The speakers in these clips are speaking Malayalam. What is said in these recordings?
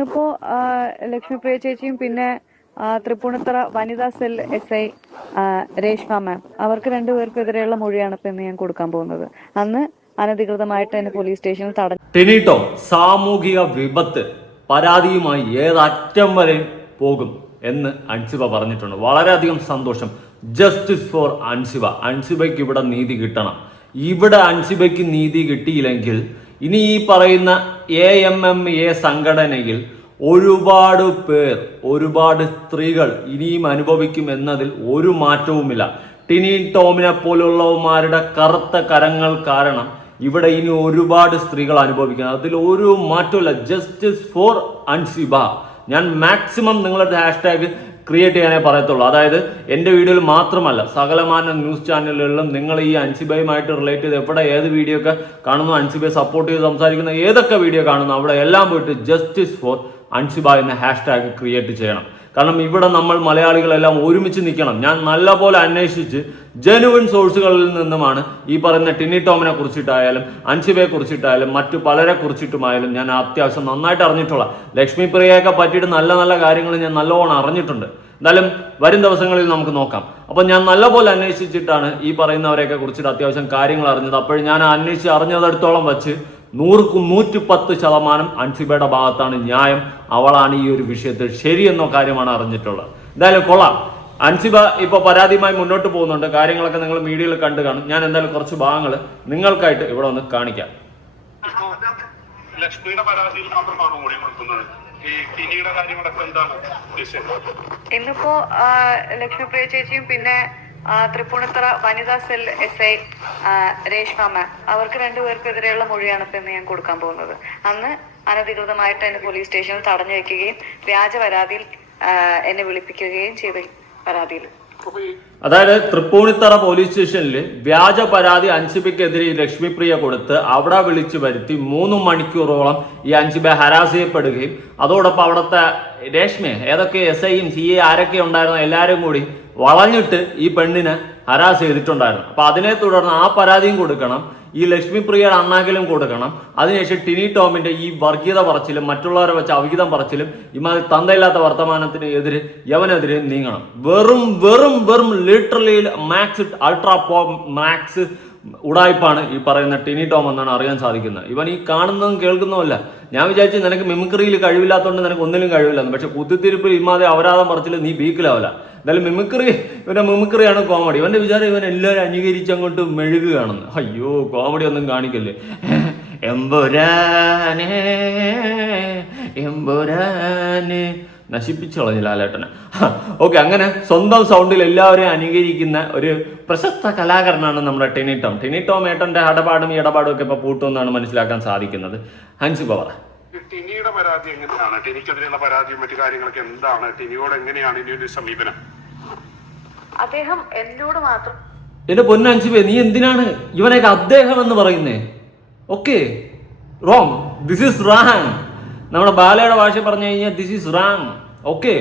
ഇന്നിപ്പോ ലക്ഷ്മിപ്രിയ ചേച്ചിയും പിന്നെ തൃപ്പൂണിത്തറ വനിതാ സെൽ SI രേഷ്മ മാം അവർക്ക് രണ്ടുപേർക്കെതിരെയുള്ള മൊഴിയാണ് ഇപ്പൊ ഇന്ന് ഞാൻ കൊടുക്കാൻ പോകുന്നത്. അന്ന് അനധികൃതമായിട്ട് എന്നെ പോലീസ് സ്റ്റേഷനിൽ തടഞ്ഞു. ടിനിട്ടോ സാമൂഹിക വിപത്ത് പരാതിയുമായി ഏതറ്റം വരെ പോകും എന്ന് അൻസിബ പറഞ്ഞിട്ടുണ്ട്. വളരെയധികം സന്തോഷം. Justice for Ansiba. അൻസിബയ്ക്ക് ഇവിടെ നീതി കിട്ടണം. ഇവിടെ അൻസിബയ്ക്ക് നീതി കിട്ടിയില്ലെങ്കിൽ ഇനി ഈ പറയുന്ന AMMA സംഘടനയിൽ ഒരുപാട് പേർ, ഒരുപാട് സ്ത്രീകൾ ഇനിയും അനുഭവിക്കും എന്നതിൽ ഒരു മാറ്റവുമില്ല. ടിനി ടോമിനെ പോലുള്ളവന്മാരുടെ കറുത്ത കരങ്ങൾ കാരണം ഇവിടെ ഇനി ഒരുപാട് സ്ത്രീകൾ അനുഭവിക്കുന്നത്, അതിൽ ഒരു മാറ്റമില്ല. Justice for Ansiba. ഞാൻ മാക്സിമം നിങ്ങളുടെ ഹാഷ്ടാഗ് ക്രിയേറ്റ് ചെയ്യാനേ പറയത്തുള്ളൂ. അതായത് എൻ്റെ വീഡിയോയിൽ മാത്രമല്ല, സകലമാന ന്യൂസ് ചാനലുകളിലും നിങ്ങൾ ഈ അൻസിബയുമായിട്ട് റിലേറ്റ് ചെയ്ത് എവിടെ ഏത് വീഡിയോ ഒക്കെ കാണുന്നു, അൻസിബയെ സപ്പോർട്ട് ചെയ്ത് സംസാരിക്കുന്ന ഏതൊക്കെ വീഡിയോ കാണുന്നു, അവിടെ എല്ലാം പോയിട്ട് ജസ്റ്റിസ് ഫോർ അൻസിബ എന്ന ഹാഷ്ടാഗ് ക്രിയേറ്റ് ചെയ്യണം. കാരണം ഇവിടെ നമ്മൾ മലയാളികളെല്ലാം ഒരുമിച്ച് നിൽക്കണം. ഞാൻ നല്ലപോലെ അന്വേഷിച്ച് ജെനുവിൻ സോഴ്സുകളിൽ നിന്നുമാണ് ഈ പറയുന്ന ടിനി ടോമിനെ കുറിച്ചിട്ടായാലും അൻസിബയെ കുറിച്ചിട്ടായാലും മറ്റു പലരെ കുറിച്ചിട്ടുമായാലും ഞാൻ അത്യാവശ്യം നന്നായിട്ട് അറിഞ്ഞിട്ടുള്ള ലക്ഷ്മി പ്രിയയൊക്കെ പറ്റിയിട്ട് നല്ല നല്ല കാര്യങ്ങൾ ഞാൻ നല്ലവണ്ണം അറിഞ്ഞിട്ടുണ്ട്. എന്തായാലും വരും ദിവസങ്ങളിൽ നമുക്ക് നോക്കാം. അപ്പോൾ ഞാൻ നല്ലപോലെ അന്വേഷിച്ചിട്ടാണ് ഈ പറയുന്നവരെയൊക്കെ കുറിച്ചിട്ട് അത്യാവശ്യം കാര്യങ്ങൾ അറിഞ്ഞത്. അപ്പോഴും ഞാൻ അന്വേഷിച്ച് അറിഞ്ഞതെടുത്തോളം വെച്ച് 100% അൻസിബയുടെ ഭാഗത്താണ് ന്യായം. അവളാണ് ഈ ഒരു വിഷയത്തിൽ ശരിയെന്നോ കാര്യമാണ് അറിഞ്ഞിട്ടുള്ളത്. എന്തായാലും കൊള്ളാം. അൻസിബ ഇപ്പൊ പരാതിയുമായി മുന്നോട്ട് പോകുന്നുണ്ട്. കാര്യങ്ങളൊക്കെ നിങ്ങൾ മീഡിയയിൽ കണ്ടു കാണും. ഞാൻ എന്തായാലും കുറച്ച് ഭാഗങ്ങൾ നിങ്ങൾക്കായിട്ട് ഇവിടെ ഒന്ന് കാണിക്കാം. ലക്ഷ്മിയുടെ പരാതിയിൽ മാത്രമാണ് മൊഴി കൊടുക്കുന്നത്. ഈ ടിനിയുടെ കാര്യങ്ങളൊക്കെ എന്താണ് ഉദ്ദേശിച്ചത്? ഇന്നിപ്പോ ലക്ഷ്മിപ്രിയ ചേച്ചിയും പിന്നെ തൃപ്പൂണിത്തറ വനിതാ സെൽ SI രേഷ്മ മാം അവർക്ക് രണ്ടുപേർക്കെതിരെയുള്ള മൊഴിയാണ് ഇപ്പൊ ഇന്ന് ഞാൻ കൊടുക്കാൻ പോകുന്നത്. അന്ന് അനധികൃതമായിട്ട് എന്നെ പോലീസ് സ്റ്റേഷനിൽ തടഞ്ഞു വെക്കുകയും വ്യാജ പരാതിയിൽ എന്നെ വിളിപ്പിക്കുകയും ചെയ്ത പരാതിയിൽ, അതായത് തൃപ്പൂണിത്തറ പോലീസ് സ്റ്റേഷനിൽ വ്യാജ പരാതി അൻസിബയ്ക്കെതിരെ ലക്ഷ്മിപ്രിയ കൊടുത്ത് അവിടെ വിളിച്ചു വരുത്തി 3 മണിക്കൂറോളം ഈ അൻസിബ ഹരാസ് ചെയ്യപ്പെടുകയും അതോടൊപ്പം അവിടുത്തെ രേഷ്മയെ ഏതൊക്കെ SIയും CA ആരൊക്കെ ഉണ്ടായിരുന്നോ എല്ലാവരും കൂടി വളഞ്ഞിട്ട് ഈ പെണ്ണിനെ ഹരാസ് ചെയ്തിട്ടുണ്ടായിരുന്നു. അപ്പൊ അതിനെ തുടർന്ന് ആ പരാതിയും കൊടുക്കണം, ഈ ലക്ഷ്മിപ്രിയയുടെ അണ്ണാക്കിലും കൊടുക്കണം. അതിനുശേഷം ടിനി ടോമിന്റെ ഈ വർഗീയത പറച്ചിലും മറ്റുള്ളവരെ വെച്ച് അവിഹിതം പറച്ചിലും ഇമാതിരി തന്തയില്ലാത്ത വർത്തമാനത്തിന് എതിരെ യവനെതിരെ നീങ്ങണം. വെറും വെറും വെറും ലിറ്ററലി മാക്സ് അൾട്രാ മാക്സ് ഉടായ്പാണ് ഈ പറയുന്ന ടിനി ടോം എന്നാണ് അറിയാൻ സാധിക്കുന്നത്. ഇവൻ ഈ കാണുന്നതും കേൾക്കുന്നതുമല്ല. ഞാൻ വിചാരിച്ചു നിനക്ക് മിമിക്രിയിൽ കഴിവില്ലാത്തതുകൊണ്ട് നിനക്ക് ഒന്നിലും കഴിവില്ലെന്ന്. പക്ഷെ കുത്തിത്തിരിപ്പിൽ ഇമാതെ അപരാധം പറച്ചിൽ നീ ബീക്കിലാവില്ല. എന്തായാലും ഇവന്റെ മിമിക്രിയാണ് കോമഡി. ഇവന്റെ വിചാരം ഇവൻ എല്ലാവരും അനുകരിച്ച് അങ്ങോട്ട് മെഴുകുകയാണെന്ന്. അയ്യോ, കോമഡി ഒന്നും കാണിക്കല്ലേ. എമ്പുരാനെ എമ്പുരാനെ നശിപ്പിച്ചു കളഞ്ഞു ലാലേട്ടനെ. ഓക്കെ, അങ്ങനെ സ്വന്തം സൗണ്ടിൽ എല്ലാവരെയും അനുകരിക്കുന്ന ഒരു പ്രശസ്ത കലാകാരനാണ് നമ്മുടെ ടിനി ടോം. ടിനി ടോം ഏട്ടന്റെ ഇടപാടും ഒക്കെ ഇപ്പൊ പൂട്ടുമെന്നാണ് മനസ്സിലാക്കാൻ സാധിക്കുന്നത്. അൻസിബ പറ. ടിനിയുടെ പരാതി എങ്ങനെയാണ്? ടിനിക്കെതിരെയുള്ള പരാതിയും മറ്റു കാര്യങ്ങളൊക്കെ എന്താണ്? ടിനിയോട് എങ്ങനെയാണ് ഇനി ഒരു സമീപനം? അദ്ദേഹം എന്നോട് മാത്രം. എന്റെ പൊന്നൻസിബ, നീ എന്തിനാണ് ഇവനൊക്കെ അദ്ദേഹം എന്ന് പറയുന്നേ? Okay, wrong. This is rang. നമ്മുടെ ബാലയുടെ ഭാഷ പറഞ്ഞു കഴിഞ്ഞാൽ ദിസ് ഈസ് റാങ്. ഓക്കെ,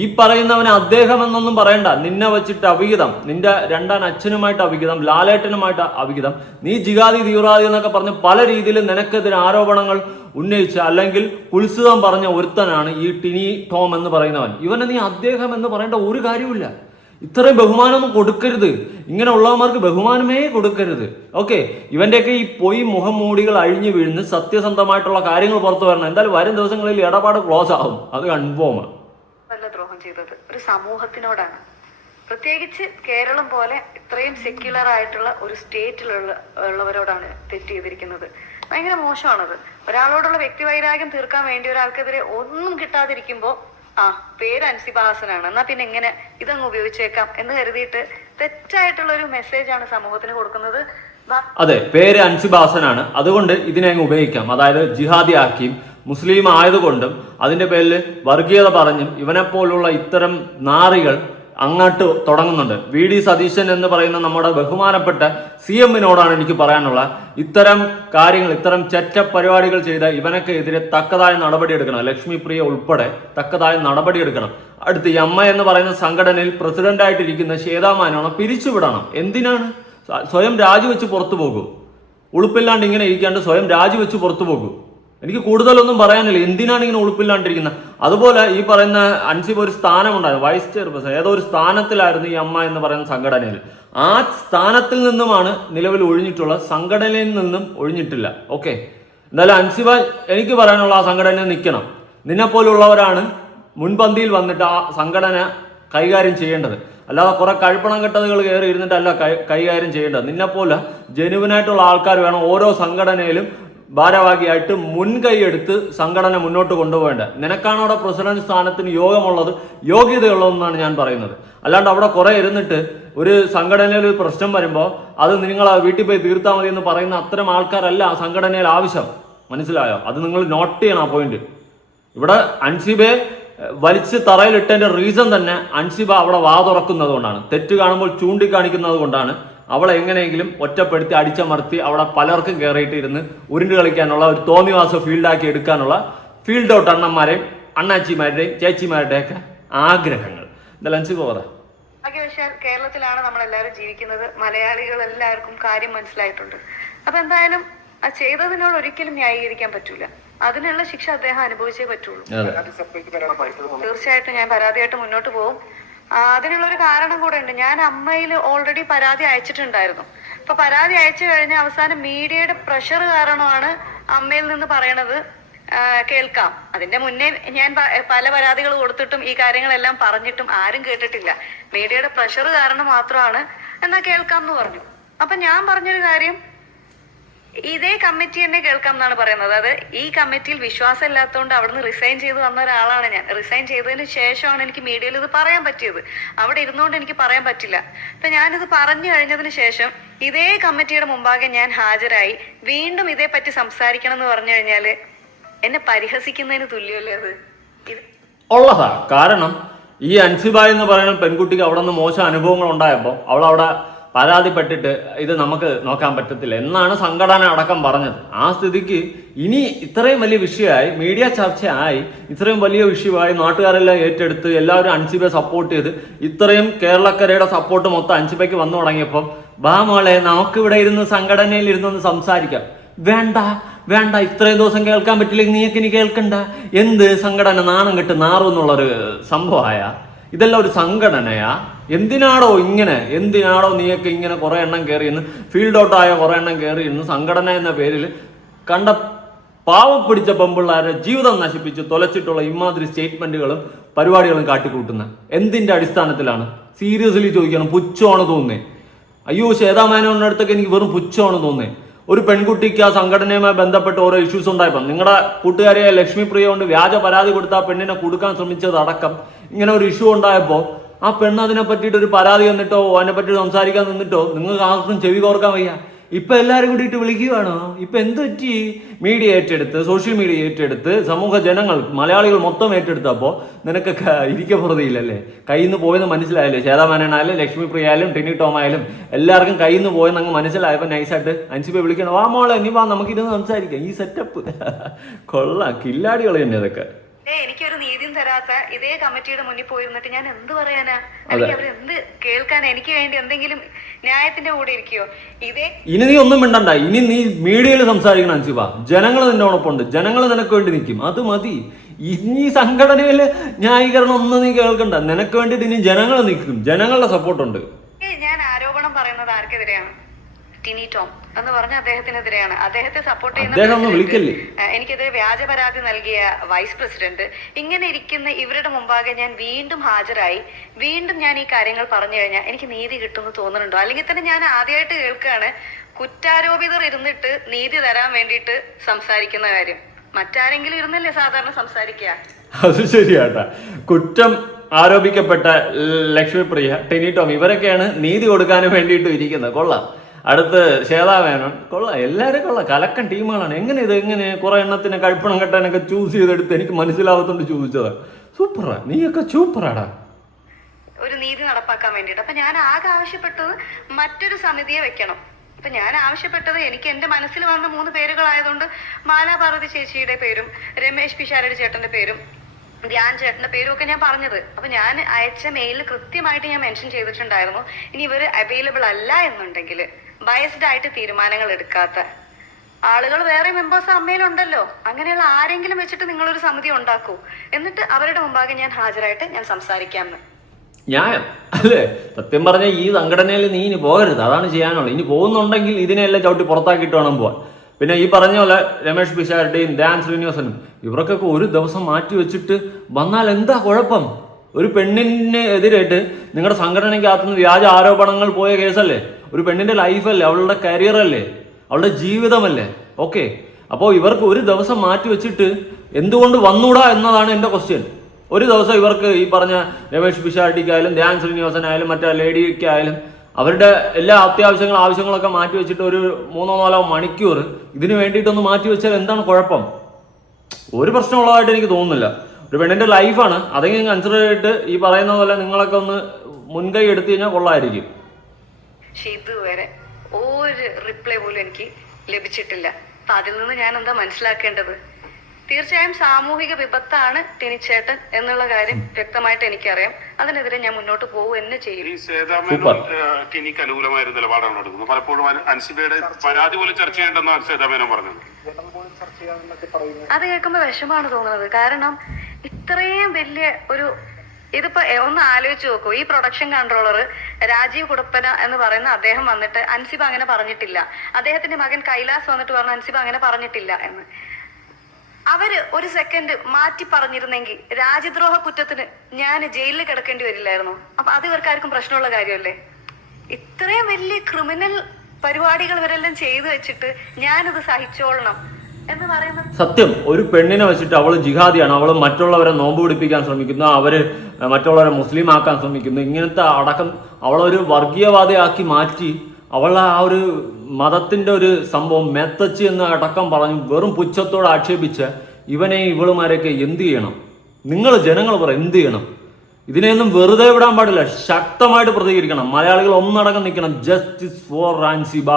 ഈ പറയുന്നവന് അദ്ദേഹം എന്നൊന്നും പറയണ്ട. നിന്നെ വെച്ചിട്ട് അവിഹിതം, നിന്റെ രണ്ടാം അച്ഛനുമായിട്ട് അവിഹിതം, ലാലേട്ടനുമായിട്ട് അവിഹിതം, നീ ജിഹാദി തീവ്രവാദി എന്നൊക്കെ പറഞ്ഞ് പല രീതിയിൽ നിനക്കെതിരെ ആരോപണങ്ങൾ ഉന്നയിച്ച അല്ലെങ്കിൽ കുൽസിതം പറഞ്ഞ ഒരുത്തനാണ് ഈ ടിനി ടോം എന്ന് പറയുന്നവൻ. ഇവനെ നീ അദ്ദേഹം എന്ന് പറയേണ്ട ഒരു കാര്യമില്ല. ഇത്രയും ബഹുമാനമൊന്നും കൊടുക്കരുത്. ഇങ്ങനെ ഉള്ളവന്മാർക്ക് ബഹുമാനമേ കൊടുക്കരുത്. ഓക്കെ, ഇവന്റെയൊക്കെ ഈ പൊയ് മുഖംമൂടികൾ അഴിഞ്ഞു വീഴുന്ന സത്യസന്ധമായിട്ടുള്ള കാര്യങ്ങൾ പുറത്തു വരണം. എന്തായാലും വരും ദിവസങ്ങളിൽ ഇടപാട് ക്ലോസ് ആവും. അത് കൺഫേമാണ്. നല്ല ദ്രോഹം ചെയ്തത് ഒരു സമൂഹത്തിനോടാണ്. പ്രത്യേകിച്ച് കേരളം പോലെ ഇത്രയും സെക്യുലർ ആയിട്ടുള്ള ഒരു സ്റ്റേറ്റിലുള്ളവരോടാണ് തെറ്റ് ചെയ്തിരിക്കുന്നത്. ഭയങ്കര മോശമാണത്. ഒരാളോടുള്ള വ്യക്തിവൈരാഗ്യം തീർക്കാൻ വേണ്ടി ഒരാൾക്കെതിരെ ഒന്നും കിട്ടാതിരിക്കുമ്പോ പേര് അൻസിബ ഹാസനാണ്, എന്നാ പിന്നെ എങ്ങനെ ഇതങ്ങ് ഉപയോഗിച്ചേക്കാം എന്ന് കരുതിയിട്ട് തെറ്റായിട്ടുള്ള ഒരു മെസ്സേജാണ് സമൂഹത്തിന് കൊടുക്കുന്നത്. അതെ, പേര് അൻസിബ ഹാസനാണ്, അതുകൊണ്ട് ഇതിനെ അങ്ങ് ഉപയോഗിക്കാം. അതായത് ജിഹാദി ആക്കിയും മുസ്ലിം ആയതുകൊണ്ടും അതിന്റെ പേരിൽ വർഗീയത പറഞ്ഞും ഇവനെപ്പോലുള്ള ഇത്തരം നാറികൾ അങ്ങോട്ട് തുടങ്ങുന്നുണ്ട്. VD സതീശൻ എന്ന് പറയുന്ന നമ്മുടെ ബഹുമാനപ്പെട്ട CM-നോടാണ് എനിക്ക് പറയാനുള്ള, ഇത്തരം കാര്യങ്ങൾ, ഇത്തരം ചെറ്റ പരിപാടികൾ ചെയ്ത ഇവനൊക്കെ എതിരെ തക്കതായ നടപടിയെടുക്കണം. ലക്ഷ്മിപ്രിയ ഉൾപ്പെടെ തക്കതായ നടപടിയെടുക്കണം. അടുത്ത് ഈ അമ്മ എന്ന് പറയുന്ന സംഘടനയിൽ പ്രസിഡന്റായിട്ടിരിക്കുന്ന ശ്വേതാമാനോണം പിരിച്ചുവിടണം. എന്തിനാണ്? സ്വയം രാജിവെച്ച് പുറത്തു പോകൂ. ഉളുപ്പില്ലാണ്ട് ഇങ്ങനെ ഇരിക്കാണ്ട് സ്വയം രാജിവെച്ച് പുറത്തു പോകൂ. എനിക്ക് കൂടുതലൊന്നും പറയാനില്ല. എന്തിനാണ് ഇങ്ങനെ ഉളുപ്പില്ലാണ്ടിരിക്കുന്നത്? അതുപോലെ ഈ പറയുന്ന അൻസിബ ഒരു സ്ഥാനമുണ്ടായിരുന്നു, വൈസ് ചെയർപേഴ്സൺ ഏതോ ഒരു സ്ഥാനത്തിലായിരുന്നു ഈ അമ്മ എന്ന് പറയുന്ന സംഘടനയിൽ. ആ സ്ഥാനത്തിൽ നിന്നുമാണ് നിലവിൽ ഒഴിഞ്ഞിട്ടുള്ള, സംഘടനയിൽ നിന്നും ഒഴിഞ്ഞിട്ടില്ല. ഓക്കെ, എന്തായാലും അൻസിബ എനിക്ക് പറയാനുള്ള ആ സംഘടനയിൽ നിൽക്കണം. നിന്നെപ്പോലുള്ളവരാണ് മുൻപന്തിയിൽ വന്നിട്ട് ആ സംഘടന കൈകാര്യം ചെയ്യേണ്ടത്. അല്ലാതെ കുറെ കഴുപ്പണം കെട്ടതുകൾ കയറി ഇരുന്നിട്ടല്ല കൈകാര്യം ചെയ്യേണ്ടത്. നിന്നെപ്പോലെ ജെനുവിനായിട്ടുള്ള ആൾക്കാർ വേണം ഓരോ സംഘടനയിലും ഭാരവാഹിയായിട്ട് മുൻകൈ എടുത്ത് സംഘടന മുന്നോട്ട് കൊണ്ടുപോകേണ്ടത്. നിനക്കാണ് അവിടെ പ്രസിഡന്റ് സ്ഥാനത്തിന് യോഗമുള്ളത്, യോഗ്യതയുള്ളതെന്നാണ് ഞാൻ പറയുന്നത്. അല്ലാണ്ട് അവിടെ കുറെ ഇരുന്നിട്ട് ഒരു സംഘടനയിൽ ഒരു പ്രശ്നം വരുമ്പോൾ അത് നിങ്ങൾ വീട്ടിൽ പോയി തീർത്താൽ മതി എന്ന് പറയുന്ന അത്തരം ആൾക്കാരല്ല ആ സംഘടനയിൽ ആവശ്യം. മനസ്സിലായോ? അത് നിങ്ങൾ നോട്ട് ചെയ്യണം ആ പോയിന്റ്. ഇവിടെ അൻസിബയെ വലിച്ച് തറയിലിട്ടതിന്റെ റീസൺ തന്നെ അൻസിബ അവിടെ വാ തുറക്കുന്നത് കൊണ്ടാണ്, തെറ്റ് കാണുമ്പോൾ ചൂണ്ടിക്കാണിക്കുന്നത് കൊണ്ടാണ്. അവളെ എങ്ങനെയെങ്കിലും ഒറ്റപ്പെടുത്തി അടിച്ചമർത്തി അവിടെ പലർക്കും കയറിയിട്ട് ഇരുന്ന് ഉരുണ്ട് കളിക്കാനുള്ള ഒരു തോന്നിവാസ ഫീൽഡാക്കി എടുക്കാനുള്ള ഫീൽഡ് ഔട്ട് അണ്ണന്മാരെയും അണ്ണാച്ചിമാരുടെയും ചേച്ചിമാരുടെയൊക്കെ ആഗ്രഹങ്ങൾ. എന്തായാലും അൻസിബ പറ. ഭാഗ്യവശാൽ കേരളത്തിലാണ് നമ്മളെല്ലാവരും ജീവിക്കുന്നത്. മലയാളികൾ എല്ലാവർക്കും കാര്യം മനസ്സിലായിട്ടുണ്ട്. അപ്പൊ എന്തായാലും ആ ചെയ്തതിനോട് ഒരിക്കലും ന്യായീകരിക്കാൻ പറ്റൂല. അതിനുള്ള ശിക്ഷ അദ്ദേഹം അനുഭവിച്ചേ പറ്റുള്ളൂ. തീർച്ചയായിട്ടും ഞാൻ പരാതിയായിട്ട് മുന്നോട്ട് പോകും. അതിനുള്ളൊരു കാരണം കൂടെ ഉണ്ട്. ഞാൻ അമ്മയിൽ ഓൾറെഡി പരാതി അയച്ചിട്ടുണ്ടായിരുന്നു. അപ്പൊ പരാതി അയച്ചു കഴിഞ്ഞ അവസാനം മീഡിയയുടെ പ്രഷർ കാരണമാണ് അമ്മയിൽ നിന്ന് പറയണത് കേൾക്കാം. അതിന്റെ മുന്നേ ഞാൻ പല പരാതികൾ കൊടുത്തിട്ടും ഈ കാര്യങ്ങളെല്ലാം പറഞ്ഞിട്ടും ആരും കേട്ടിട്ടില്ല. മീഡിയയുടെ പ്രഷർ കാരണം മാത്രമാണ് എന്നാ കേൾക്കാം എന്ന് പറഞ്ഞു. അപ്പൊ ഞാൻ പറഞ്ഞൊരു കാര്യം, ഇതേ കമ്മിറ്റി തന്നെ കേൾക്കാം എന്നാണ് പറയുന്നത്. അത് ഈ കമ്മിറ്റിയിൽ വിശ്വാസം ഇല്ലാത്തതുകൊണ്ട് അവിടുന്ന് റിസൈൻ ചെയ്ത് വന്ന ഒരാളാണ് ഞാൻ. റിസൈൻ ചെയ്തതിന് ശേഷമാണ് എനിക്ക് മീഡിയയിൽ ഇത് പറയാൻ പറ്റിയത്. അവിടെ ഇരുന്നുകൊണ്ട് എനിക്ക് പറയാൻ പറ്റില്ല. അപ്പൊ ഞാനിത് പറഞ്ഞു കഴിഞ്ഞതിന് ശേഷം ഇതേ കമ്മിറ്റിയുടെ മുമ്പാകെ ഞാൻ ഹാജരായി വീണ്ടും ഇതേ പറ്റി സംസാരിക്കണം എന്ന് പറഞ്ഞു കഴിഞ്ഞാല് എന്നെ പരിഹസിക്കുന്നതിന് തുല്യമല്ലേ അത്? ഉള്ളതാ. കാരണം ഈ അൻസിബ എന്ന് പറയുന്ന പെൺകുട്ടിക്ക് അവിടെ നിന്ന് മോശം അനുഭവങ്ങൾ ഉണ്ടായപ്പോൾ അവളവിടെ പരാതിപ്പെട്ടിട്ട് ഇത് നമുക്ക് നോക്കാൻ പറ്റത്തില്ല എന്നാണ് സംഘടന അടക്കം പറഞ്ഞത്. ആ സ്ഥിതിക്ക് ഇനി ഇത്രയും വലിയ വിഷയമായി, മീഡിയ ചർച്ചയായി, ഇത്രയും വലിയ വിഷയമായി, നാട്ടുകാരെല്ലാം ഏറ്റെടുത്ത് എല്ലാവരും അൻസിബയെ സപ്പോർട്ട് ചെയ്ത് ഇത്രയും കേരളക്കരയുടെ സപ്പോർട്ട് മൊത്തം അൻസിബയ്ക്ക് വന്നു തുടങ്ങിയപ്പം ബാ മോളെ നമുക്കിവിടെ ഇരുന്ന് സംഘടനയിൽ ഇരുന്നൊന്ന് സംസാരിക്കാം. വേണ്ട വേണ്ട, ഇത്രയും ദിവസം കേൾക്കാൻ പറ്റില്ലെങ്കിൽ നീയൊക്കെ ഇനി കേൾക്കണ്ട. എന്ത് സംഘടന നാണം കെട്ട് നാറും എന്നുള്ളൊരു സംഭവമായ ഇതെല്ലാം ഒരു സംഘടനയാ? എന്തിനാണോ ഇങ്ങനെ, എന്തിനാണോ നീയൊക്കെ ഇങ്ങനെ കുറെ എണ്ണം കയറി ഇന്ന് ഫീൽഡ് ഔട്ട് ആയ കുറെ എണ്ണം കയറി ഇന്ന് സംഘടന എന്ന പേരിൽ കണ്ട പാവം പിടിച്ച പെമ്പിള്ളാരെ ജീവിതം നശിപ്പിച്ച് തൊലച്ചിട്ടുള്ള ഇമാതിരി സ്റ്റേറ്റ്മെന്റുകളും പരിപാടികളും കാട്ടിക്കൂട്ടുന്ന എന്തിന്റെ അടിസ്ഥാനത്തിലാണ്? സീരിയസ്ലി ചോദിക്കണം, പുച്ഛമാണ് തോന്നുന്നേ. അയ്യോ, ശ്വേതാമേനോന്റെ അടുത്തൊക്കെ എനിക്ക് വെറും പുച്ഛമാണ് തോന്നുന്നേ. ഒരു പെൺകുട്ടിക്ക് ആ സംഘടനയുമായി ബന്ധപ്പെട്ട് ഓരോ ഇഷ്യൂസ് ഉണ്ടായപ്പോൾ നിങ്ങളുടെ കൂട്ടുകാരിയായ ലക്ഷ്മി പ്രിയ കൊണ്ട് വ്യാജ പരാതി കൊടുത്ത ആ പെണ്ണിനെ കൊടുക്കാൻ ശ്രമിച്ചത് അടക്കം ഇങ്ങനെ ഒരു ഇഷ്യൂ ഉണ്ടായപ്പോൾ ആ പെണ്ണ് അതിനെ പറ്റിയിട്ട് ഒരു പരാതി വന്നിട്ടോ അതിനെ പറ്റി സംസാരിക്കാൻ നിന്നിട്ടോ നിങ്ങൾക്ക് ആർക്കും ചെവി കോർക്കാൻ വയ്യ. ഇപ്പൊ എല്ലാവരും കൂടിയിട്ട് വിളിക്കുകയാണോ? ഇപ്പൊ എന്ത് പറ്റി? മീഡിയ ഏറ്റെടുത്ത്, സോഷ്യൽ മീഡിയ ഏറ്റെടുത്ത്, സമൂഹ ജനങ്ങൾ, മലയാളികൾ മൊത്തം ഏറ്റെടുത്തപ്പോൾ നിനക്കൊക്കെ ഇരിക്കപ്പുറതിയില്ലല്ലേ? കയ്യിൽ നിന്ന് പോയെന്ന് മനസ്സിലായല്ലേ? ശ്വേതാമേനോനായാലും ലക്ഷ്മി പ്രിയ ആയാലും ടിനി ടോം ആയാലും എല്ലാവർക്കും കയ്യിൽ നിന്ന് പോയെന്ന് അങ്ങ് മനസ്സിലായപ്പോൾ നൈസായിട്ട് അൻസിബയെ വിളിക്കണം, വാ മോളെ നീ വാ നമുക്കിരുന്ന് സംസാരിക്കാം. ഈ സെറ്റപ്പ് കൊള്ളാം, കില്ലാടികൾ തന്നെ അതൊക്കെ. എനിക്കൊരു നീതിയും തരാത്ത ഇതേ കമ്മിറ്റിയുടെ മുന്നിൽ പോയിരുന്നിട്ട് ഞാൻ എന്ത് പറയാനാ? അല്ലെങ്കിൽ അവരെന്ത് കേൾക്കാനാ? എനിക്ക് വേണ്ടി എന്തെങ്കിലും ന്യായത്തിന്റെ കൂടെ ഇരിക്കോ? ഇനി നീ ഒന്നും മിണ്ടണ്ട. ഇനി നീ മീഡിയയിൽ സംസാരിക്കണം അൻസിബ. ജനങ്ങൾ നിന്നോടൊപ്പമുണ്ട്, ജനങ്ങൾ നിനക്ക് വേണ്ടി നിൽക്കും, അത് മതി. ഇനി സംഘടനയില് ന്യായീകരണം ഒന്നും നീ കേൾക്കണ്ട. നിനക്ക് വേണ്ടിട്ട് ഇനി ജനങ്ങൾ നിൽക്കും, ജനങ്ങളുടെ സപ്പോർട്ടുണ്ട്. ഞാൻ ആരോപണം പറയുന്നത് ആർക്കെതിരെയാണ്? ടിനി ടോം എന്ന് പറഞ്ഞ അദ്ദേഹത്തിനെതിരെയാണ്. അദ്ദേഹത്തെ സപ്പോർട്ട് ചെയ്യുന്ന എനിക്കെതിരെ വ്യാജ പരാതി നൽകിയ വൈസ് പ്രസിഡന്റ്, ഇങ്ങനെ ഇരിക്കുന്ന ഇവരുടെ മുമ്പാകെ ഞാൻ വീണ്ടും ഹാജരായി വീണ്ടും ഞാൻ ഈ കാര്യങ്ങൾ പറഞ്ഞു കഴിഞ്ഞാൽ എനിക്ക് നീതി കിട്ടുമെന്ന് തോന്നുന്നുണ്ടോ? അല്ലെങ്കിൽ തന്നെ ഞാൻ ആദ്യമായിട്ട് കേൾക്കുകയാണ് കുറ്റാരോപിതർ ഇരുന്നിട്ട് നീതി തരാൻ വേണ്ടിയിട്ട് സംസാരിക്കുന്ന കാര്യം. മറ്റാരെങ്കിലും ഇരുന്നല്ലേ സാധാരണ സംസാരിക്കുക? അത് ശരിയാട്ടാ. കുറ്റം ആരോപിക്കപ്പെട്ട ലക്ഷ്മി പ്രിയ, ടിനി ടോം ഇവരൊക്കെയാണ് നീതി കൊടുക്കാനും വേണ്ടിയിട്ട് ഇരിക്കുന്നത്. കൊള്ളാം. അടുത്ത് ശ്വേതാമേനോൻ, കൊള്ളാം. എല്ലാവരും കൊള്ളാം, കലക്കൻ ടീമുകളാണ്. എങ്ങനെ കുറെ എണ്ണത്തിന് കഴിപ്പണം കെട്ടാനൊക്കെ ചൂസ് ചെയ്തെടുത്ത് എനിക്ക് മനസ്സിലാവത്തോണ്ട് ചോദിച്ചതാ. സൂപ്പറാ, നീയൊക്കെ സൂപ്പറാടാ. ഒരു നീതി നടപ്പാക്കാൻ വേണ്ടിയിട്ട്. അപ്പൊ ഞാൻ ആകെ ആവശ്യപ്പെട്ടത് മറ്റൊരു സമിതിയെ വെക്കണം. അപ്പൊ ഞാൻ ആവശ്യപ്പെട്ടത്, എനിക്ക് എന്റെ മനസ്സിൽ വന്ന 3 പേരുകളായതുകൊണ്ട് മാലാപാർവതി ചേച്ചിയുടെ പേരും രമേശ് പിഷാരടി ചേട്ടന്റെ പേരും ധ്യാൻ ചേട്ടന്റെ പേരും ഒക്കെ ഞാൻ പറഞ്ഞത്. അപ്പൊ ഞാൻ അയച്ച മെയിലിൽ കൃത്യമായിട്ട് ഞാൻ മെൻഷൻ ചെയ്തിട്ടുണ്ടായിരുന്നു, ഇനി ഇവര് അവൈലബിൾ അല്ല എന്നുണ്ടെങ്കിൽ ബയസ്ഡ് ആയിട്ട് തീരുമാനങ്ങൾ എടുക്കാത്ത ആളുകൾ വേറെ മെമ്പേഴ്സ് അമ്മയിലുണ്ടല്ലോ. അങ്ങനെയുള്ള ആരെങ്കിലും വെച്ചിട്ട് നിങ്ങളൊരു സമിതി ഉണ്ടാക്കൂ, എന്നിട്ട് അവരുടെ മുമ്പാകെ ഞാൻ ഹാജരായിട്ട് ഞാൻ സംസാരിക്കാമെന്ന്. ന്യായം അല്ലേ? സത്യം പറഞ്ഞാൽ ഈ സംഘടനയിൽ നീ ഇനി പോകരുത്, അതാണ് ചെയ്യാനുള്ളത്. ഇനി പോകുന്നുണ്ടെങ്കിൽ ഇതിനെല്ലാം ചവിട്ടി പുറത്താക്കിയിട്ട് വേണം പോവാൻ. പിന്നെ ഈ പറഞ്ഞ പോലെ രമേഷ് പിഷാരടിയും ധ്യാൻ ശ്രീനിവാസനും ഇവർക്കൊക്കെ ഒരു ദിവസം മാറ്റി വെച്ചിട്ട് വന്നാൽ എന്താ കുഴപ്പം? ഒരു പെണ്ണിന് എതിരായിട്ട് നിങ്ങളുടെ സംഘടനയ്ക്കകത്തുനിന്ന് വ്യാജ ആരോപണങ്ങൾ പോയ കേസല്ലേ? ഒരു പെണ്ണിന്റെ ലൈഫല്ലേ, അവളുടെ കരിയറല്ലേ, അവളുടെ ജീവിതമല്ലേ? ഓക്കെ, അപ്പോൾ ഇവർക്ക് ഒരു ദിവസം മാറ്റി വെച്ചിട്ട് എന്തുകൊണ്ട് വന്നൂടാ എന്നതാണ് എൻ്റെ ക്വസ്റ്റ്യൻ. ഒരു ദിവസം ഇവർക്ക് ഈ പറഞ്ഞ രമേഷ് പിഷാരടിക്കായാലും ധ്യാൻ ശ്രീനിവാസനായാലും മറ്റേ ലേഡിക്കായാലും അവരുടെ എല്ലാ ആവശ്യങ്ങളൊക്കെ മാറ്റി വെച്ചിട്ട് ഒരു 3-4 മണിക്കൂർ ഇതിന് വേണ്ടിയിട്ടൊന്ന് മാറ്റി വെച്ചാൽ എന്താണ് കുഴപ്പം? ഒരു പ്രശ്നമുള്ളതായിട്ട് എനിക്ക് തോന്നുന്നില്ല. ഒരു പെണ്ണിന്റെ ലൈഫാണ്, അതെങ്കിലും കൺസിഡർ ചെയ്തിട്ട് ഈ പറയുന്ന പോലെ നിങ്ങളൊക്കെ ഒന്ന് മുൻകൈ എടുത്തു കഴിഞ്ഞാൽ കൊള്ളായിരിക്കും. പക്ഷെ ഇതുവരെ ഒരു റിപ്ലൈ പോലും എനിക്ക് ലഭിച്ചിട്ടില്ല. അപ്പൊ അതിൽ നിന്ന് ഞാൻ എന്താ മനസ്സിലാക്കേണ്ടത്? തീർച്ചയായും സാമൂഹിക വിപത്താണ് ടിനിച്ചേട്ടൻ എന്നുള്ള കാര്യം വ്യക്തമായിട്ട് എനിക്കറിയാം. അതിനെതിരെ ഞാൻ മുന്നോട്ട് പോകുക തന്നെ ചെയ്യും. ഈ സേതാമേനോൻ ടിനിക്ക് അനുകൂലമായ ഒരു നിലപാടാണ് എടുക്കുന്നത്. പലപ്പോഴും അൻസിബയുടെ പരാതി പോലും ചർച്ച ചെയ്യേണ്ടെന്നാണ് സേതാമേനോൻ പറഞ്ഞത്. അത് കേൾക്കുമ്പോ വിഷമാണ് തോന്നുന്നത്. കാരണം ഇത്രയും വലിയ ഒരു ഇതിപ്പോ ഒന്ന് ആലോചിച്ച് നോക്കൂ. ഈ പ്രൊഡക്ഷൻ കൺട്രോളർ രാജീവ് കുടപ്പന എന്ന് പറയുന്ന അദ്ദേഹം വന്നിട്ട് അൻസിബ അങ്ങനെ പറഞ്ഞിട്ടില്ല, അദ്ദേഹത്തിന്റെ മകൻ കൈലാസ് വന്നിട്ട് പറഞ്ഞു അൻസിബ അങ്ങനെ പറഞ്ഞിട്ടില്ല എന്ന്. അവര് ഒരു സെക്കൻഡ് മാറ്റി പറഞ്ഞിരുന്നെങ്കിൽ രാജ്യദ്രോഹ കുറ്റത്തിന് ഞാൻ ജയിലിൽ കിടക്കേണ്ടി വരില്ലായിരുന്നു. അപ്പൊ അത് ഇവർക്കാർക്കും പ്രശ്നമുള്ള കാര്യമല്ലേ? ഇത്രയും വലിയ ക്രിമിനൽ പരിപാടികൾ ഇവരെല്ലാം ചെയ്തു വെച്ചിട്ട് ഞാനിത് സഹിച്ചോളണം എന്ന് പറയുന്നത് സത്യം. ഒരു പെണ്ണിനെ വെച്ചിട്ട് അവള് ജിഹാദിയാണ്, അവള് മറ്റുള്ളവരെ നോമ്പ് പിടിപ്പിക്കാൻ ശ്രമിക്കുന്നു, അവര് മറ്റുള്ളവരെ മുസ്ലിം ആക്കാൻ ശ്രമിക്കുന്നു, ഇങ്ങനത്തെ അടക്കം അവളൊരു വർഗീയവാദിയാക്കി മാറ്റി അവളെ ആ ഒരു മതത്തിന്റെ ഒരു സംഭവം മെത്തച്ച് എന്ന് അടക്കം പറഞ്ഞു വെറും പുച്ഛത്തോട് ആക്ഷേപിച്ച ഇവനെയും ഇവളുമാരെയൊക്കെ എന്ത് ചെയ്യണം? നിങ്ങൾ ജനങ്ങൾ പറ, എന്ത് ചെയ്യണം? ഇതിനെയൊന്നും വെറുതെ വിടാൻ പാടില്ല, ശക്തമായിട്ട് പ്രതികരിക്കണം. മലയാളികൾ ഒന്നടങ്കം നിൽക്കണം. Justice for Ansiba.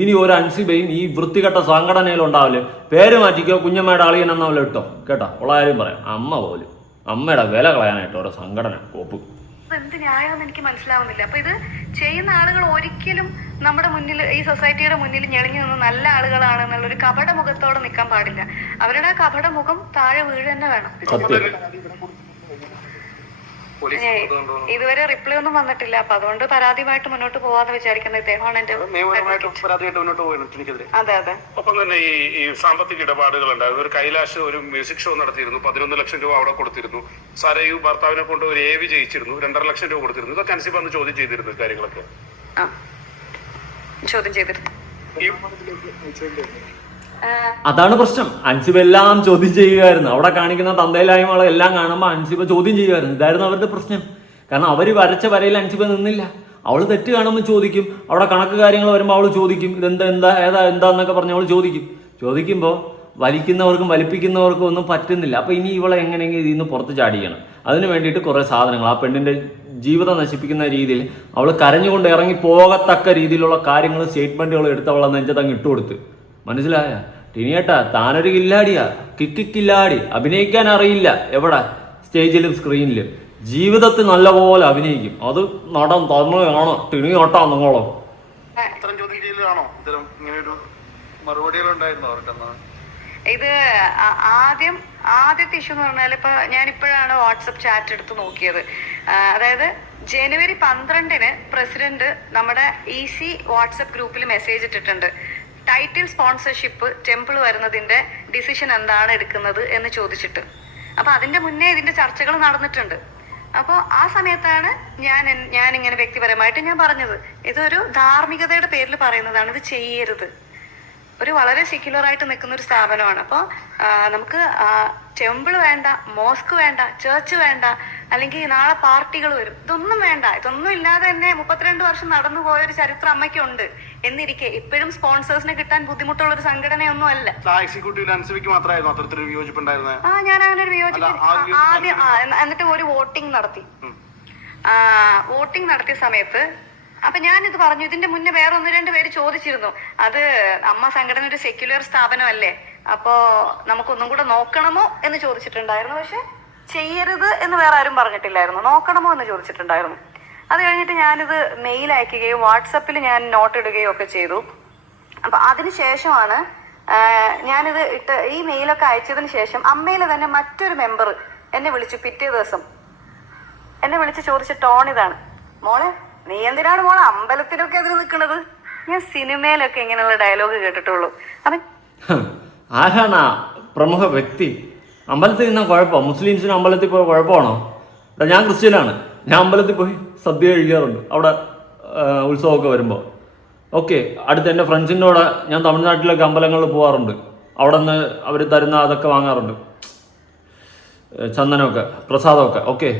ഇനി ഒരു അൻസിബയും ഈ വൃത്തികെട്ട സംഘടനയിൽ ഉണ്ടാവില്ലേ? പേര് മാറ്റിക്കോ, കുഞ്ഞമ്മയുടെ അളിയൻ എന്നാവല്ലോ ഇട്ടോ, കേട്ടോ. ഉള്ള കാര്യം പറയാം, അമ്മ പോലും അമ്മയുടെ വില കളയാനായിട്ട് ഓരോ സംഘടന കോപ്പ്. എന്ത് ന്യായമെന്ന് എനിക്ക് മനസ്സിലാവുന്നില്ല. അപ്പൊ ഇത് ചെയ്യുന്ന ആളുകൾ ഒരിക്കലും നമ്മുടെ മുന്നിൽ, ഈ സൊസൈറ്റിയുടെ മുന്നിൽ ഞെളിഞ്ഞു നിന്ന് നല്ല ആളുകളാണ് എന്നുള്ളൊരു കപട മുഖത്തോടെ നിൽക്കാൻ പാടില്ല. അവരുടെ ആ കപട മുഖം താഴെ വീഴ തന്നെ വേണം. ഇതുവരെ റിപ്ലൈ ഒന്നും വന്നിട്ടില്ല. അപ്പൊ അതുകൊണ്ട് പരാതിയുമായിട്ട് മുന്നോട്ട് പോവാന്ന് വിചാരിക്കുന്നത് ഇദ്ദേഹമാണ് എന്റെ. അതെ അതെ. ഒപ്പം തന്നെ ഈ സാമ്പത്തിക ഇടപാടുകൾ ഉണ്ടായിരുന്നു. ഒരു കൈലാഷ് ഒരു മ്യൂസിക് ഷോ നടത്തിയിരുന്നു, 11 ലക്ഷം രൂപ അവിടെ കൊടുത്തിരുന്നു. സരയു ഭർത്താവിനെ കൊണ്ട് ഒരു AV ജയിച്ചിരുന്നു, 2.5 ലക്ഷം രൂപ കൊടുത്തിരുന്നു. ഇതൊക്കെ അൻസിബ അന്ന് ചോദ്യം ചെയ്തിരുന്നു കാര്യങ്ങളൊക്കെ. ചോദ്യം ചെയ്തിരുന്നു. അതാണ് പ്രശ്നം. അൻസിബ എല്ലാം ചോദ്യം ചെയ്യുമായിരുന്നു. അവിടെ കാണിക്കുന്ന തന്തയിലായ്മകളെ എല്ലാം കാണുമ്പോൾ അൻസിബ ചോദ്യം ചെയ്യുമായിരുന്നു. ഇതായിരുന്നു അവരുടെ പ്രശ്നം. കാരണം അവർ വരച്ച വരയിൽ അൻസിബ നിന്നില്ല. അവൾ തെറ്റ് കാണുമ്പോൾ ചോദിക്കും, അവിടെ കണക്ക് കാര്യങ്ങൾ വരുമ്പോൾ അവൾ ചോദിക്കും, എന്താന്നൊക്കെ പറഞ്ഞ് അവൾ ചോദിക്കുമ്പോൾ വലിക്കുന്നവർക്കും വലിപ്പിക്കുന്നവർക്കും ഒന്നും പറ്റുന്നില്ല. അപ്പോൾ ഇനി ഇവളെ എങ്ങനെയെങ്കിലും ഇതിൽ നിന്ന് പുറത്ത് ചാടിക്കണം. അതിന് വേണ്ടിയിട്ട് കുറേ സാധനങ്ങൾ, ആ പെണ്ണിൻ്റെ ജീവിതം നശിപ്പിക്കുന്ന രീതിയിൽ അവൾ കരഞ്ഞുകൊണ്ട് ഇറങ്ങി പോകത്തക്ക രീതിയിലുള്ള കാര്യങ്ങൾ, സ്റ്റേറ്റ്മെൻറ്റുകൾ എടുത്ത് അവളെ നെഞ്ചത്തങ്ങ് ഇട്ടുകൊടുത്ത്. മനസ്സിലായ ടിനിയേട്ടാ? താനൊരു കില്ലാടിയാ, കില്ലാടി. അഭിനയിക്കാൻ അറിയില്ല എവിടെ, സ്റ്റേജിലും സ്ക്രീനിലും. ജീവിതത്തിൽ നല്ലപോലെ അഭിനയിക്കും. അത് നടൻ തന്നെയാണ് ടിനിയേട്ടാ. നിങ്ങളോ ഇത് ആദ്യത്തെ ഇഷ്യൂ എന്ന് പറഞ്ഞാൽ, ഇപ്പൊ ഞാനിപ്പോഴാണ് വാട്സപ്പ് ചാറ്റ് എടുത്ത് നോക്കിയത്. അതായത് ജനുവരി 12-ന് പ്രസിഡന്റ് നമ്മുടെ EC വാട്സപ്പ് ഗ്രൂപ്പിൽ മെസ്സേജ് ഇട്ടിട്ടുണ്ട്. ടൈറ്റിൽ സ്പോൺസർഷിപ്പ് ടെമ്പിൾ വരുന്നതിന്റെ ഡിസിഷൻ എന്താണ് എടുക്കുന്നത് എന്ന് ചോദിച്ചിട്ട്. അപ്പൊ അതിന്റെ മുന്നേ ഇതിന്റെ ചർച്ചകൾ നടന്നിട്ടുണ്ട്. അപ്പോൾ ആ സമയത്താണ് ഞാൻ ഇങ്ങനെ വ്യക്തിപരമായിട്ട് ഞാൻ പറഞ്ഞത്, ഇതൊരു ധാർമ്മികതയുടെ പേരിൽ പറയുന്നതാണ്, ഇത് ചെയ്യരുത്. ഒരു വളരെ സെക്യുലർ ആയിട്ട് നിൽക്കുന്ന ഒരു സ്ഥാപനമാണ്. അപ്പോൾ നമുക്ക് ടെമ്പിൾ വേണ്ട, മോസ്ക് വേണ്ട, ചേർച്ച് വേണ്ട, അല്ലെങ്കിൽ നാളെ പാർട്ടികൾ വരും, ഇതൊന്നും വേണ്ട. ഇതൊന്നും ഇല്ലാതെ തന്നെ 32 വർഷം നടന്നു പോയൊരു ചരിത്രം അമ്മയ്ക്കുണ്ട് എന്നിരിക്കെ ഇപ്പോഴും സ്പോൺസേഴ്സിനെ കിട്ടാൻ ബുദ്ധിമുട്ടുള്ള ഒരു സംഘടനയൊന്നും അല്ല. ഞാൻ അങ്ങനെ ഒരു വിയോജിപ്പ് ആദ്യം എന്നിട്ട് ഒരു വോട്ടിംഗ് നടത്തിയ സമയത്ത് അപ്പൊ ഞാനിത് പറഞ്ഞു. ഇതിന്റെ മുന്നേ വേറെ 1-2 പേര് ചോദിച്ചിരുന്നു, അത് അമ്മ സംഘടന ഒരു സെക്യുലർ സ്ഥാപനമല്ലേ, അപ്പോ നമുക്കൊന്നും കൂടെ നോക്കണമോ എന്ന് ചോദിച്ചിട്ടുണ്ടായിരുന്നു. പക്ഷെ ചെയ്യരുത് എന്ന് വേറെ ആരും പറഞ്ഞിട്ടില്ലായിരുന്നു, നോക്കണമോ എന്ന് ചോദിച്ചിട്ടുണ്ടായിരുന്നു. അത് കഴിഞ്ഞിട്ട് ഞാനിത് മെയിൽ അയക്കുകയും വാട്സപ്പിൽ ഞാൻ നോട്ട് ഇടുകയും ഒക്കെ ചെയ്തു. അപ്പൊ അതിനുശേഷമാണ് ഞാനിത് ഈ മെയിലൊക്കെ അയച്ചതിന് ശേഷം അമ്മയിലെ തന്നെ മറ്റൊരു മെമ്പർ എന്നെ വിളിച്ചു പിറ്റേ ദിവസം. എന്നെ വിളിച്ച് ചോദിച്ച ടോൺ ഇതാണ്: മോളെ, നീ എന്തിനാണ് മോളെ അമ്പലത്തിലൊക്കെ എതിര് നിൽക്കുന്നത്? ഞാൻ സിനിമയിലൊക്കെ ഇങ്ങനെയുള്ള ഡയലോഗ് കേട്ടിട്ടുള്ളൂ. അവൻ ആരാണ് പ്രമുഖ വ്യക്തി? അമ്പലത്തിൽ നിന്നാ കുഴപ്പം? മുസ്ലിംസിന് അമ്പലത്തിൽ പോയി കുഴപ്പമാണോ? ഞാൻ ക്രിസ്ത്യനാണ്, ഞാൻ അമ്പലത്തിൽ പോയി സദ്യ കഴിക്കാറുണ്ട് അവിടെ ഉത്സവമൊക്കെ വരുമ്പോൾ. ഓക്കെ, അടുത്ത് എൻ്റെ ഫ്രണ്ട്സിൻ്റെ കൂടെ ഞാൻ തമിഴ്നാട്ടിലൊക്കെ അമ്പലങ്ങളിൽ പോകാറുണ്ട്. അവിടെ നിന്ന് അവർ തരുന്ന അതൊക്കെ വാങ്ങാറുണ്ട്, ചന്ദനമൊക്കെ പ്രസാദമൊക്കെ. ഓക്കെ,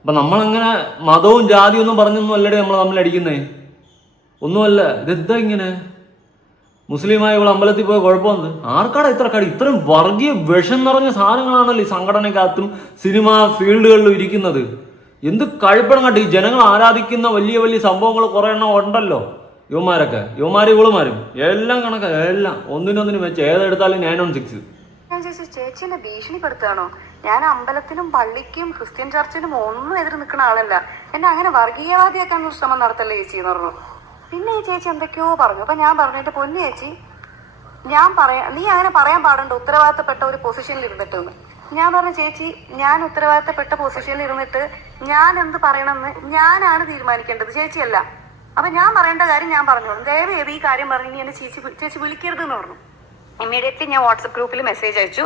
അപ്പം നമ്മളങ്ങനെ മതവും ജാതിയും ഒന്നും പറഞ്ഞൊന്നും അല്ലടേ നമ്മൾ തമ്മിലടിക്കുന്നേ, ഒന്നുമല്ല. ഇതെന്താ ഇങ്ങനെ? മുസ്ലിമായ ഇവിടെ അമ്പലത്തിൽ പോയ കുഴപ്പമെന്ന്? ആർക്കാടാ ഇത്ര കടി? ഇത്രയും വർഗീയ വിഷം നിറഞ്ഞ സാധനങ്ങളാണല്ലോ ഈ സംഘടനക്കകത്തും സിനിമ ഫീൽഡുകളിലും ഇരിക്കുന്നത്. എന്ത് കഴിപ്പണം കണ്ട് ഈ ജനങ്ങൾ ആരാധിക്കുന്ന വലിയ വലിയ സംഭവങ്ങൾ കുറേ എണ്ണം ഉണ്ടല്ലോ. ഇവന്മാരും എല്ലാം കണക്കാ, എല്ലാം ഒന്നിനൊന്നിനും വെച്ച് ഏതെടുത്താലും 916. ഞാൻ ചോദിച്ചു, ചേച്ചി എന്നെ ഭീഷണിപ്പെടുത്തുകയാണോ? ഞാൻ അമ്പലത്തിനും പള്ളിക്കും ക്രിസ്ത്യൻ ചർച്ചിനും ഒന്നും എതിര് നിൽക്കുന്ന ആളല്ല. എന്നെ അങ്ങനെ വർഗീയവാദിയാക്കാൻ ശ്രമം നടത്തല്ലേ ചേച്ചി എന്ന് പറഞ്ഞു. പിന്നെ ഈ ചേച്ചി എന്തൊക്കെയോ പറഞ്ഞു. അപ്പൊ ഞാൻ പറഞ്ഞു, എന്റെ പൊന്നു ചേച്ചി, നീ അങ്ങനെ പറയാൻ പാടണ്ട, ഉത്തരവാദിത്തപ്പെട്ട ഒരു പൊസിഷനിൽ ഇരുന്നിട്ടെന്ന്. ഞാൻ പറഞ്ഞു, ചേച്ചി, ഞാൻ ഉത്തരവാദിത്തപ്പെട്ട പൊസിഷനിൽ ഇരുന്നിട്ട് ഞാൻ എന്ത് പറയണമെന്ന് ഞാനാണ് തീരുമാനിക്കേണ്ടത്, ചേച്ചിയല്ല. അപ്പൊ ഞാൻ പറയേണ്ട കാര്യം ഞാൻ പറഞ്ഞോളൂ. ദയവേത് ഈ കാര്യം പറഞ്ഞു ഇനി എന്നെ ചേച്ചി വിളിക്കരുത് എന്ന് പറഞ്ഞു. ഇമ്മീഡിയറ്റ്ലി ഞാൻ വാട്സപ്പ് ഗ്രൂപ്പിൽ മെസ്സേജ് അയച്ചു.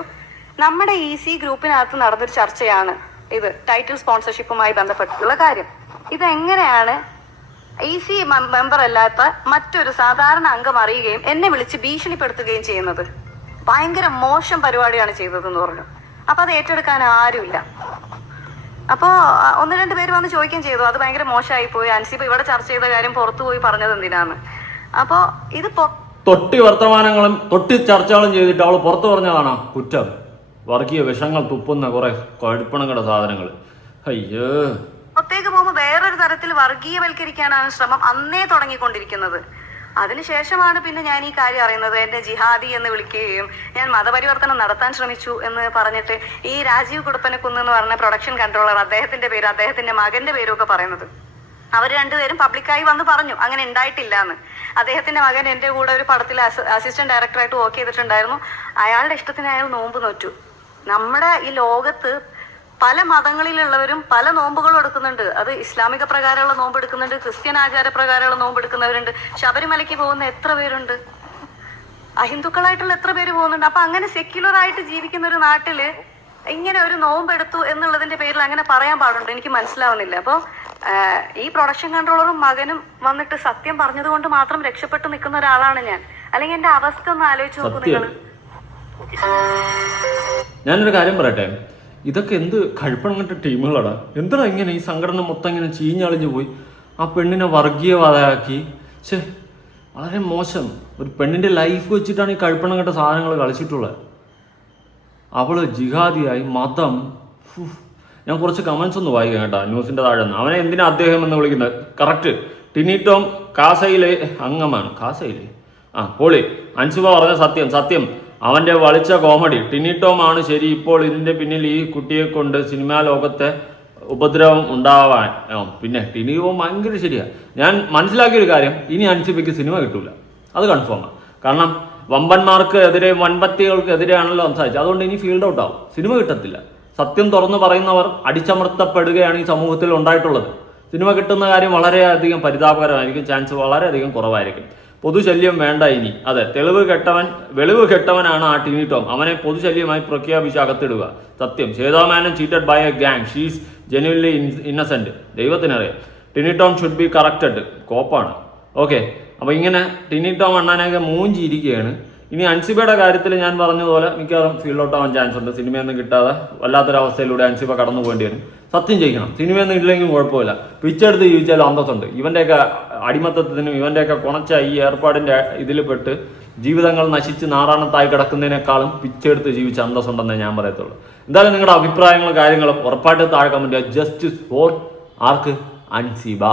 നമ്മുടെ EC ഗ്രൂപ്പിനകത്ത് നടന്നൊരു ചർച്ചയാണ് ഇത്, ടൈറ്റിൽ സ്പോൺസർഷിപ്പുമായി ബന്ധപ്പെട്ടിട്ടുള്ള കാര്യം. ഇതെങ്ങനെയാണ് EC മെമ്പർ അല്ലാത്ത മറ്റൊരു സാധാരണ അംഗം അറിയുകയും എന്നെ വിളിച്ച് ഭീഷണിപ്പെടുത്തുകയും ചെയ്യുന്നത്? ഭയങ്കര മോശം പരിപാടിയാണ് ചെയ്തതെന്ന് പറഞ്ഞു. അപ്പൊ അത് ഏറ്റെടുക്കാൻ ആരുമില്ല. അപ്പോ 1-2 പേര് വന്ന് ചോദിക്കുകയും ചെയ്തു, അത് ഭയങ്കര മോശമായി പോയി, അൻസിബ ഇവിടെ ചർച്ച ചെയ്ത കാര്യം പുറത്തു പോയി പറഞ്ഞത് എന്തിനാന്ന്. അപ്പോ ഇത് തൊട്ടി വർത്തമാനങ്ങളും തൊട്ടി ചർച്ചകളും ചെയ്തിട്ട് അവൾ പുറത്തു പറഞ്ഞതാണോ കുറ്റം? വർഗീയ വിഷങ്ങൾ തുപ്പുന്ന കുറെ കടുപ്പണങ്ങളുടെ സാധനങ്ങൾ. അയ്യോ, പുറത്തേക്ക് പോകുമ്പോൾ വേറൊരു തരത്തിൽ വർഗീയവൽക്കരിക്കാനാണ് ശ്രമം അന്നേ തുടങ്ങിക്കൊണ്ടിരിക്കുന്നത്. അതിനുശേഷമാണ് പിന്നെ ഞാൻ ഈ കാര്യം അറിയുന്നത്. എന്നെ ജിഹാദി എന്ന് വിളിക്കുകയും ഞാൻ മതപരിവർത്തനം നടത്താൻ ശ്രമിച്ചു എന്ന് പറഞ്ഞിട്ട് ഈ രാജീവ് കുടുപ്പനക്കുന്ന് എന്ന് പറഞ്ഞ പ്രൊഡക്ഷൻ കൺട്രോളർ, അദ്ദേഹത്തിന്റെ പേരും അദ്ദേഹത്തിന്റെ മകന്റെ പേരും ഒക്കെ പറയുന്നത്. അവർ രണ്ടുപേരും പബ്ലിക്കായി വന്ന് പറഞ്ഞു അങ്ങനെ ഉണ്ടായിട്ടില്ല എന്ന്. അദ്ദേഹത്തിന്റെ മകൻ എന്റെ കൂടെ ഒരു പടത്തിൽ അസിസ്റ്റന്റ് ഡയറക്ടറായിട്ട് വർക്ക് ചെയ്തിട്ടുണ്ടായിരുന്നു. അയാളുടെ ഇഷ്ടത്തിന് അയാൾ നോമ്പ് നോറ്റു. നമ്മുടെ ഈ ലോകത്ത് പല മതങ്ങളിലുള്ളവരും പല നോമ്പുകളും എടുക്കുന്നുണ്ട്. അത് ഇസ്ലാമിക പ്രകാരമുള്ള നോമ്പ് എടുക്കുന്നുണ്ട്, ക്രിസ്ത്യൻ ആചാരപ്രകാരമുള്ള നോമ്പ് എടുക്കുന്നവരുണ്ട്, ശബരിമലയ്ക്ക് പോകുന്ന എത്ര പേരുണ്ട്, അഹിന്ദുക്കളായിട്ടുള്ള എത്ര പേര് പോകുന്നുണ്ട്. അപ്പൊ അങ്ങനെ സെക്യുലർ ആയിട്ട് ജീവിക്കുന്ന ഒരു നാട്ടില് ഇങ്ങനെ ഒരു നോമ്പ് എടുത്തു എന്നുള്ളതിന്റെ പേരിൽ അങ്ങനെ പറയാൻ പാടുണ്ട്? എനിക്ക് മനസ്സിലാവുന്നില്ല. അപ്പൊ ഈ പ്രൊഡക്ഷൻ കൺട്രോളറും മകനും വന്നിട്ട് സത്യം പറഞ്ഞത് കൊണ്ട് മാത്രം രക്ഷപ്പെട്ടു നിൽക്കുന്ന ഒരാളാണ് ഞാൻ. അല്ലെങ്കിൽ എന്റെ അവസ്ഥ ഒന്ന് ആലോചിച്ച് നോക്കൂ നിങ്ങൾ. ഞാനൊരു കാര്യം പറയട്ടെ, ഇതൊക്കെ എന്ത് കഴിപ്പണങ്ങട്ട ടീമുകളാണ്. എന്താ ഇങ്ങനെ ഈ സംഘടന മൊത്തം ഇങ്ങനെ ചീഞ്ഞളിഞ്ഞു പോയി? ആ പെണ്ണിനെ വർഗീയവാദമാക്കി. വളരെ മോശം. ഒരു പെണ്ണിന്റെ ലൈഫ് വെച്ചിട്ടാണ് ഈ കഴിപ്പണങ്ങട്ട സാധനങ്ങൾ കളിച്ചിട്ടുള്ളത്. അവള് ജിഹാദിയായി, മതം. ഞാൻ കുറച്ച് കമന്റ്സ് ഒന്ന് വായിക്കാം കേട്ടോ, ന്യൂസിന്റെ താഴെ നിന്ന്. അവനെ എന്തിനാ അദ്ദേഹം എന്ന് വിളിക്കുന്നത്? കറക്റ്റ്, ടിനി ടോം കാസയിലെ അംഗമാണ്. കാസയിലെ പൊളി. അൻസിബ പറഞ്ഞ സത്യം. അവന്റെ വളിച്ച കോമഡി. ടിനി ടോം ആണ് ശരി. ഇപ്പോൾ ഇതിന്റെ പിന്നിൽ ഈ കുട്ടിയെ കൊണ്ട് സിനിമാ ലോകത്തെ ഉപദ്രവം ഉണ്ടാവാൻ. പിന്നെ ടിനി ടോം ഭയങ്കര ശരിയാ. ഞാൻ മനസ്സിലാക്കിയൊരു കാര്യം, ഇനി അൻസിബയ്ക്ക് സിനിമ കിട്ടൂല, അത് കൺഫേമാണ്. കാരണം വമ്പന്മാർക്ക് എതിരെ, വൻപത്തികൾക്ക് എതിരെയാണല്ലോ സംസാരിച്ചത്. അതുകൊണ്ട് ഇനി ഫീൽഡ് ഔട്ട് ആവും, സിനിമ കിട്ടത്തില്ല. സത്യം തുറന്നു പറയുന്നവർ അടിച്ചമർത്തപ്പെടുകയാണ് ഈ സമൂഹത്തിൽ ഉണ്ടായിട്ടുള്ളത്. സിനിമ കിട്ടുന്ന കാര്യം വളരെയധികം പരിതാപകരമായിരിക്കും, ചാൻസ് വളരെയധികം കുറവായിരിക്കും. പൊതുശല്യം വേണ്ട ഇനി. അതെ, വെളിവ് കെട്ടവനാണ് ആ ടിനി ടോം. അവനെ പൊതുശല്യമായി പ്രഖ്യാപിച്ച് അകത്തിടുക. സത്യം. Shweta Menon cheated by a gang, she's genuinely innocent. ദൈവത്തിനറിയാം. Tiny Tom should be corrected. കോപ്പാണ്. ഓക്കെ, അപ്പൊ ഇങ്ങനെ ടിനി ടോം അണ്ണാനൊക്കെ മൂഞ്ചിയിരിക്കുകയാണ്. ഇനി അൻസിബയുടെ കാര്യത്തിൽ ഞാൻ പറഞ്ഞതുപോലെ മിക്കവാറും ഫീൽഡ് ഔട്ട് ആവാൻ ചാൻസ് ഉണ്ട്. സിനിമയൊന്നും കിട്ടാതെ വല്ലാത്തൊരവസ്ഥയിലൂടെ അൻസിബ കടന്നു പോകേണ്ടി വരും. സത്യം ചെയ്യണം. സിനിമയൊന്നും ഇല്ലെങ്കിലും കുഴപ്പമില്ല, പിച്ചെടുത്ത് ജീവിച്ചാലും അന്തസ്സുണ്ട്. ഇവന്റെയൊക്കെ അടിമത്തത്തിനും ഇവന്റെയൊക്കെ കുണച്ച ഈ ഏർപ്പാടിന്റെ ഇതിൽ പെട്ട് ജീവിതങ്ങൾ നശിച്ച് നാറാണത്തായി കിടക്കുന്നതിനേക്കാളും പിച്ചെടുത്ത് ജീവിച്ച അന്തസ്സുണ്ടെന്നേ ഞാൻ പറയത്തുള്ളൂ. എന്തായാലും നിങ്ങളുടെ അഭിപ്രായങ്ങളും കാര്യങ്ങളും ഉറപ്പായിട്ട് താഴെ കമന്റ് ചെയ്യുക. ജസ്റ്റിസ് ഫോർ ആർക്ക്? അൻസിബ.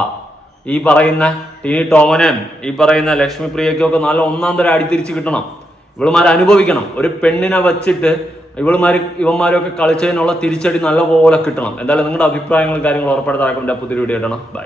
ഈ പറയുന്ന ടിനി ടോമനും ഈ പറയുന്ന ലക്ഷ്മി പ്രിയയ്ക്കും ഒക്കെ നല്ല ഒന്നാന്തരം അടിത്തിരിച്ച് കിട്ടണം. ഇവളുമാർ അനുഭവിക്കണം. ഒരു പെണ്ണിനെ വച്ചിട്ട് ഇവന്മാരൊക്കെ കളിച്ചതിനുള്ള തിരിച്ചടി നല്ലപോലെ കിട്ടണം. എന്തായാലും നിങ്ങളുടെ അഭിപ്രായങ്ങളും കാര്യങ്ങളും ഉറപ്പായിട്ട് താഴെ കമന്റ് ചെയ്യുക. പുതിയ വീഡിയോ ഇടണം. ബൈ.